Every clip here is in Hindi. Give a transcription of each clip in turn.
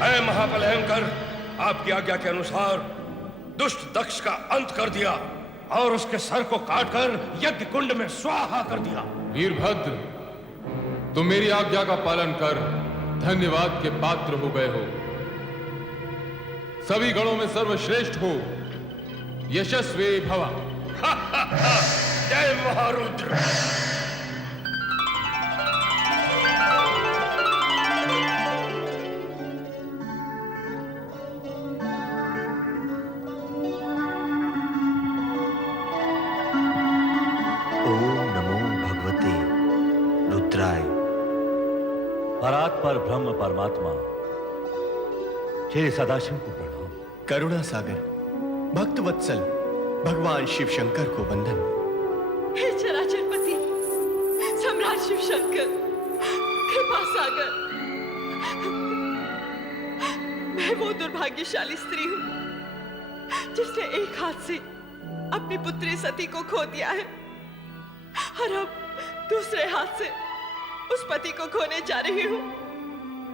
मैं महाबलयंकर आपकी आज्ञा के अनुसार दुष्ट दक्ष का अंत कर दिया और उसके सर को काटकर यज्ञ कुंड में स्वाहा कर दिया। वीरभद्र, तुम मेरी आज्ञा का पालन कर धन्यवाद के पात्र हो गए हो। सभी गणों में सर्वश्रेष्ठ हो, यशस्वी भवा। जय महारुद्र। परात्पर ब्रह्म परमात्मा श्री सदाशिव को प्रणाम। करुणा सागर भक्त वत्सल भगवान शिव शंकर को वंदन। हे चराचरपति सम्राट शिव शंकर, कृपा सागर, मैं वो दुर्भाग्यशाली स्त्री हूं जिसने एक हाथ से अपनी पुत्री सती को खो दिया है और अब दूसरे हाथ से उस पति को खोने जा रही हूं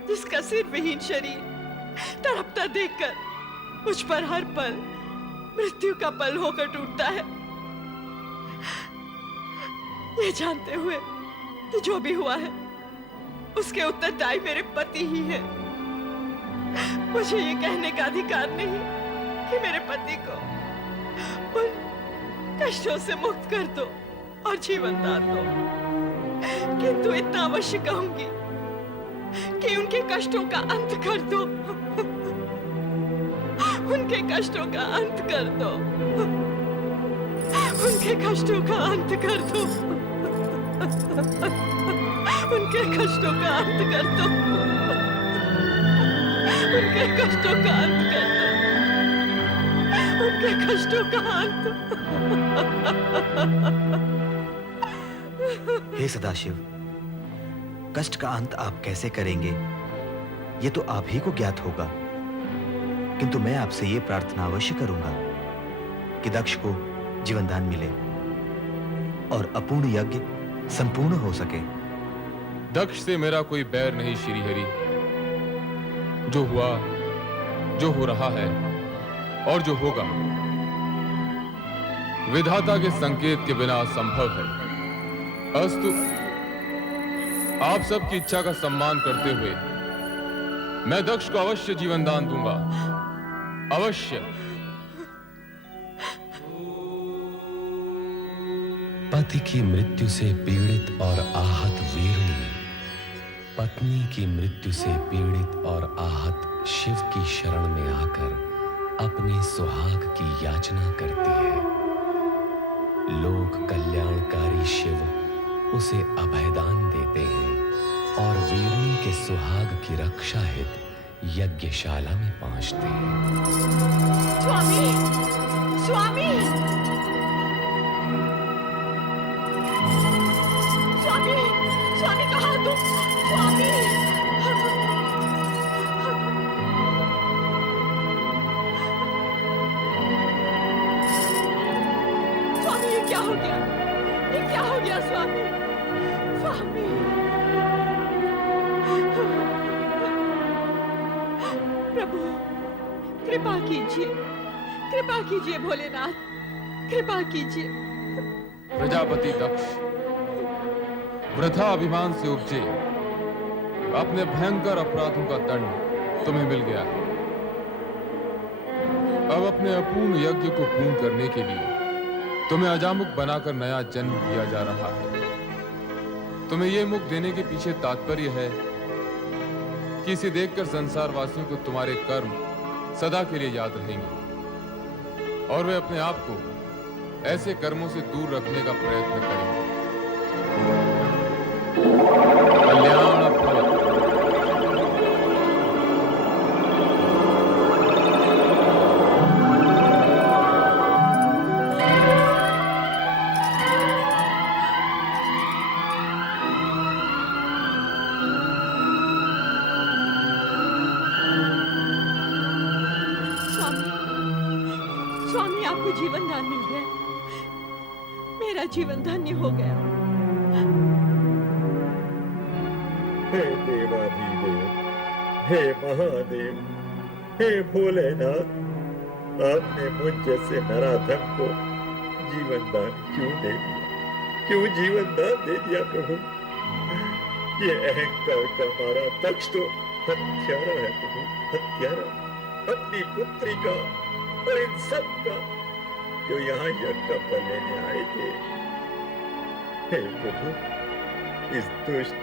जिसका सिर विहीन शरीर तड़पता देखकर मुझ पर हर पल मृत्यु का पल होकर टूटता है। ये जानते हुए कि जो भी हुआ है उसके उत्तरदायी मेरे पति ही है। मुझे ये कहने का अधिकार नहीं कि मेरे पति को उन कष्टों से मुक्त कर दो और जीवन दान दो, किंतु इतना अवश्य कहूंगी कि उनके कष्टों का अंत कर दो। उनके कष्टों का अंत कर दो। उनके कष्टों का अंत कर दो। उनके कष्टों का अंत कर दो। उनके कष्टों का अंत कर दो। उनके कष्टों का अंत। हे सदाशिव, कष्ट का अंत आप कैसे करेंगे ये तो आप ही को ज्ञात होगा, किंतु मैं आपसे ये प्रार्थना अवश्य करूंगा कि दक्ष को जीवनदान मिले और अपूर्ण यज्ञ संपूर्ण हो सके। दक्ष से मेरा कोई बैर नहीं श्री हरि। जो हुआ, जो हो रहा है और जो होगा विधाता के संकेत के बिना असंभव है। अस्तु, आप सबकी इच्छा का सम्मान करते हुए मैं दक्ष को अवश्य जीवन दान दूंगा, अवश्य। पति की मृत्यु से पीड़ित और आहत वीरणी पत्नी की मृत्यु से पीड़ित और आहत शिव की शरण में आकर अपने सुहाग की याचना करती है। लोक कल्याणकारी शिव उसे अभयदान देते हैं और वीरणी के सुहाग की रक्षा हित यज्ञशाला में पहुंचते हैं। स्वामी, स्वामी, स्वामी, स्वामी कहाँ तुम? स्वामी, स्वामी, ये क्या हो गया? ये क्या हो गया स्वामी? स्वामी, प्रभु कृपा कीजिए, कृपा कीजिए भोलेनाथ, कृपा कीजिए। प्रजापति दक्ष वृथा अभिमान से उपजे अपने भयंकर अपराधों का दंड तुम्हें मिल गया है। अब अपने अपूर्ण यज्ञ को पूर्ण करने के लिए तुम्हें अजामुख बनाकर नया जन्म दिया जा रहा है। तुम्हें यह मुख देने के पीछे तात्पर्य है कि इसे देखकर संसार वासियों को तुम्हारे कर्म सदा के लिए याद रहेंगे और वे अपने आप को ऐसे कर्मों से दूर रखने का प्रयत्न करेंगे। कल्याण भवतु। स्वामी, आपको जीवन दान मिल गया, मेरा जीवन धन्य हो गया। हे देवाधिदेव, हे महादेव, हे भोलेनाथ, आपने मुझ जैसे नराधम को जीवन दान क्यों दे दिया? क्यों जीवन दान दे दिया प्रभु? ये अहंकार का मारा दक्ष तो हत्यारा है प्रभु, हत्यारा। अपनी पुत्री का और इन सब का जो यहाँ यज्ञ का फल लेने आए थे। हे प्रभु, इस दुष्ट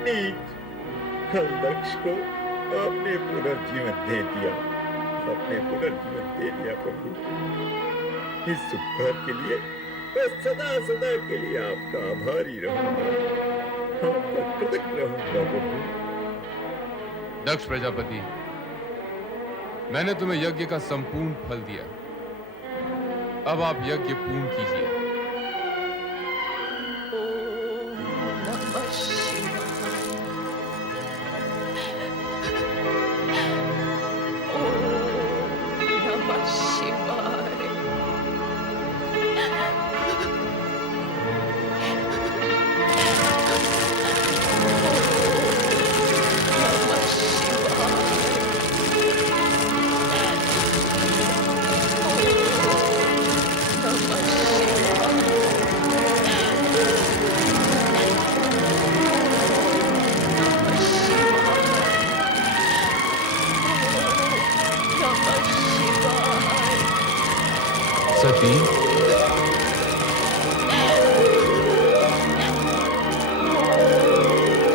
नीच खल दक्ष को आपने पुनर्जीवन दे दिया, आपने पुनर्जीवन दे दिया प्रभु। इस उपकार के लिए मैं सदा सदा के लिए आपका आभारी रहूंगा, आपका कृतज्ञ रहूंगा प्रभु। दक्ष प्रजापति, मैंने तुम्हें यज्ञ का संपूर्ण फल दिया। अब आप यज्ञ पूर्ण कीजिए। नमः शिवाय। ओम नमः शिवाय। सती,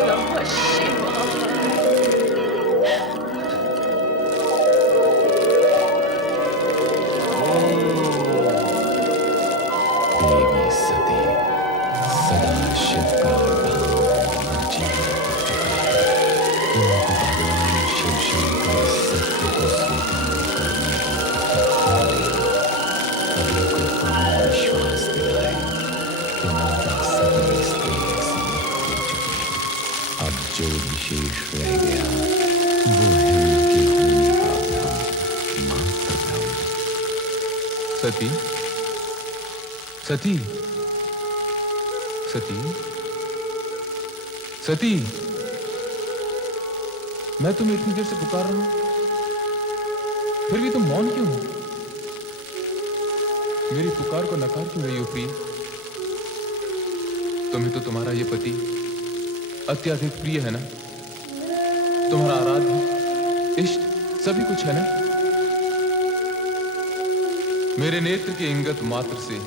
नमः शिवाय। देवी सती सदा शिव का धाम निर्जीव हो चुका है। किंतु भगवान शिव शंकर सत्य को स्वीकार करने की तत्पर नहीं। अभी को पूर्ण विश्वास दिलाए कि माता सती इस देह से मुक्त हो चुकी है। अब जो विशेष रह गया वो है उनके होने का भ्रम, मात्र भ्रम। सती, सती, सती, सती, मैं तुम्हें इतनी देर से पुकार रहा हूं, फिर भी तुम मौन क्यों हो? मेरी पुकार को नकार क्यों रही हो प्रिय? तुम्हें तो तुम्हारा ये पति अत्यधिक प्रिय है ना? तुम्हारा आराध्य इष्ट सभी कुछ है ना? मेरे नेत्र के इंगत मात्र से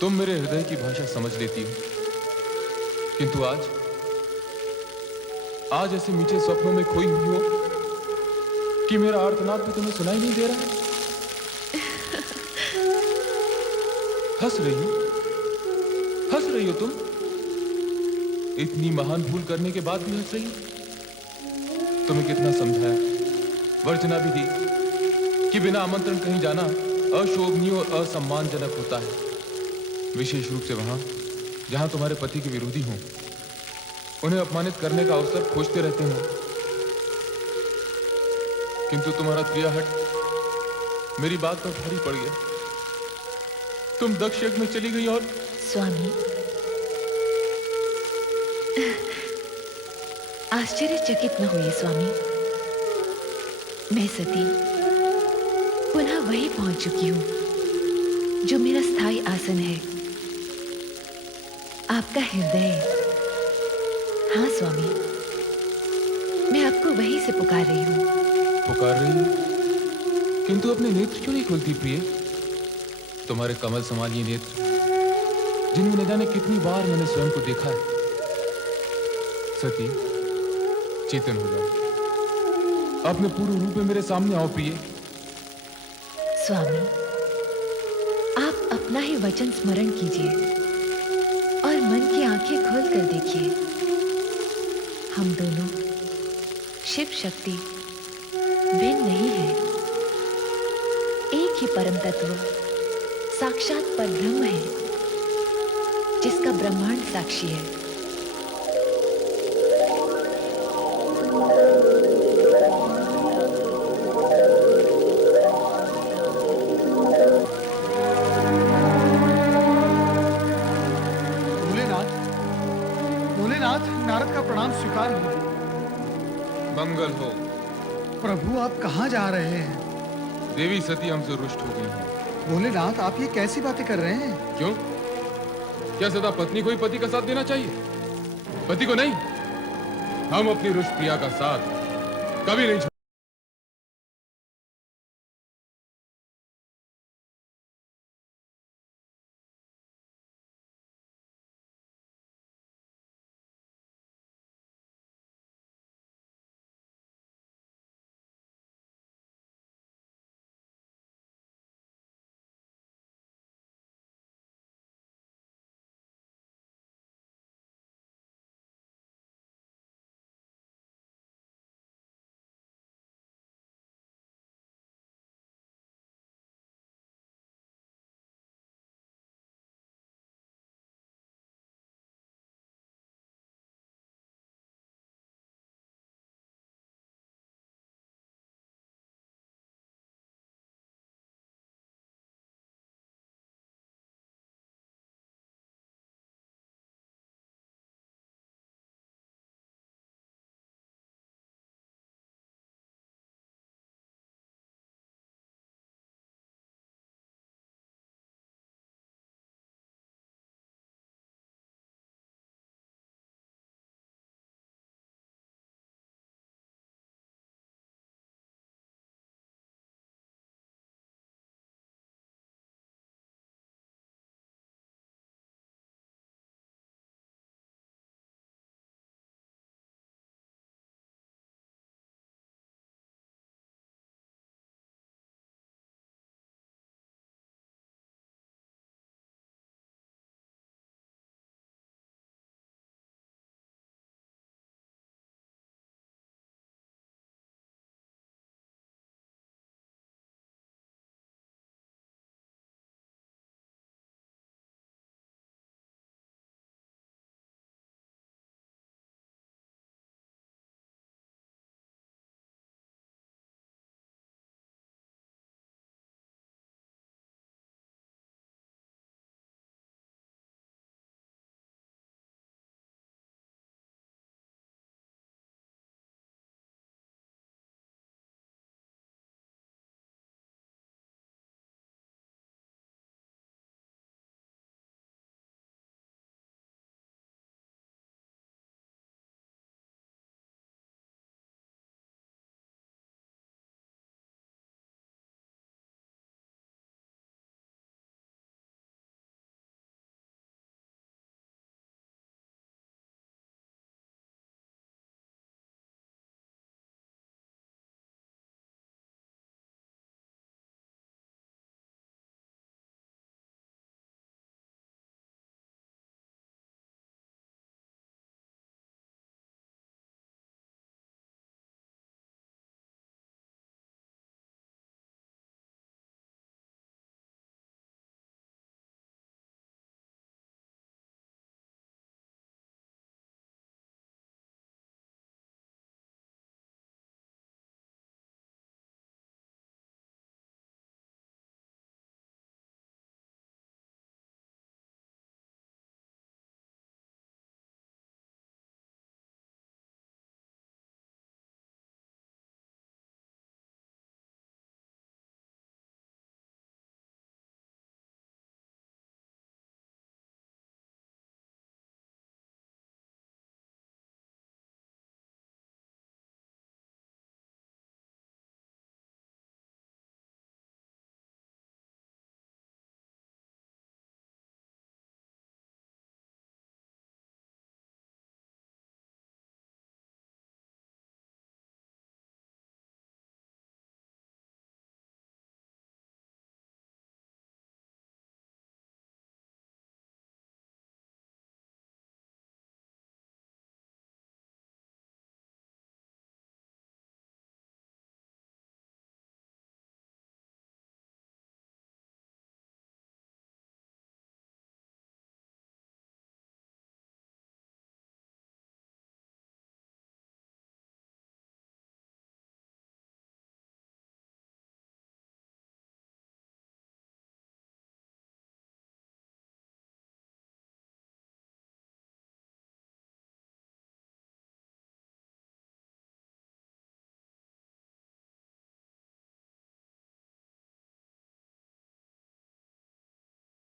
तुम मेरे हृदय की भाषा समझ लेती हो, किंतु आज ऐसे मीठे स्वप्नों में खोई हुई हो कि मेरा आर्तनाद भी तुम्हें सुनाई नहीं दे रहा है। हंस रही हो तुम? इतनी महान भूल करने के बाद भी हंस रही हो? तुम्हें कितना समझाया, वर्जना भी दी कि बिना आमंत्रण कहीं जाना अशोभनीय और असम्मानजनक होता है, विशेष रूप से वहां जहां तुम्हारे पति के विरोधी हों, उन्हें अपमानित करने का अवसर खोजते रहते हो। किंतु तुम्हारा त्रियाहट मेरी बात पर भारी पड़ गया। तुम दक्ष यज्ञ में चली गई और स्वामी, आश्चर्यचकित न होइए स्वामी। मैं सती पुनः वही पहुंच चुकी हूं जो मेरा स्थायी आसन है, आपका हृदय। हाँ स्वामी, मैं आपको वहीं से पुकार रही हूं। पुकार रही हो, किंतु अपने नेत्र क्यों नहीं खोलती प्रिय? तुम्हारे कमल समान ये नेत्र, जिनमें न जाने कितनी बार मैंने स्वयं को देखा है। सती, चेतन हो जाओ, अपने पूर्ण रूप में मेरे सामने आओ प्रिय। स्वामी, आप अपना ही वचन स्मरण कीजिए और मन की आंखें खोल कर देखिए। हम दोनों शिव शक्ति भिन्न नहीं है, एक ही परम तत्व साक्षात परब्रह्म है, जिसका ब्रह्मांड साक्षी है। भोलेनाथ, नारद का प्रणाम स्वीकार हो। मंगल हो। प्रभु आप कहाँ जा रहे हैं? देवी सती हमसे रुष्ट हो गई है। भोलेनाथ आप ये कैसी बातें कर रहे हैं? क्यों? क्या सदा पत्नी को ही पति का साथ देना चाहिए, पति को नहीं? हम अपनी रुष्ट प्रिया का साथ कभी नहीं छोड़ेंगे।